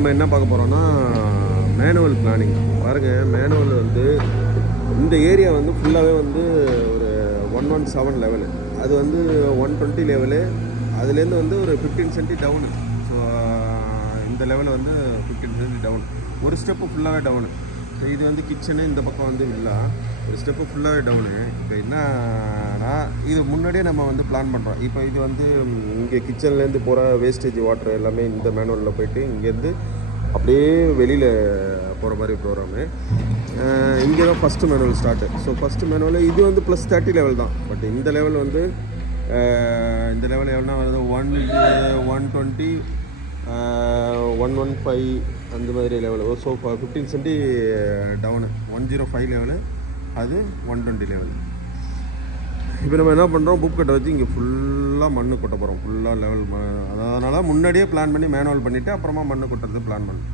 நம்ம என்ன பார்க்க போகிறோம்னா மேனுவல் பிளானிங். பாருங்கள், மேனுவல் வந்து இந்த ஏரியா வந்து ஃபுல்லாகவே வந்து ஒரு 117 லெவலு, அது வந்து 120 லெவலு, அதுலேருந்து வந்து ஒரு 15 சென்டி டவுனு. ஸோ இந்த லெவலில் வந்து 15 சென்டி டவுன், ஒரு ஸ்டெப்பு ஃபுல்லாகவே டவுனு. ஸோ இது வந்து கிச்சனு, இந்த பக்கம் வந்து வில்லா, ஒரு ஸ்டெப்பு ஃபுல்லாகவே டவுனு. இப்போ என்னன்னா இது முன்னாடியே நம்ம வந்து பிளான் பண்ணுறோம். இப்போ இது வந்து இங்கே கிச்சன்லேருந்து போகிற வேஸ்டேஜ் வாட்டர் எல்லாமே இந்த மேனுவலில் போயிட்டு இங்கேருந்து அப்படியே வெளியில் போகிற மாதிரி ப்ரோக்ராமு. இங்கே தான் first manual start. So first manual இது வந்து +30 லெவல் தான். பட் இந்த லெவல் வந்து இந்த லெவல் எவ்வளோனா வருது, 120 115 அந்த மாதிரி லெவலு. ஸோ 15 சென்டி டவுனு, 105 லெவலு, அது 120 லெவலு. இப்போ நம்ம என்ன பண்ணுறோம், புக் கட்டை வச்சு இங்கே ஃபுல்லாக மண் கொட்ட போகிறோம். ஃபுல்லாக லெவல் அதனால் முன்னாடியே பிளான் பண்ணி மேனுவல் பண்ணிவிட்டு அப்புறமா மண் கொட்டுறது பிளான் பண்ணோம்.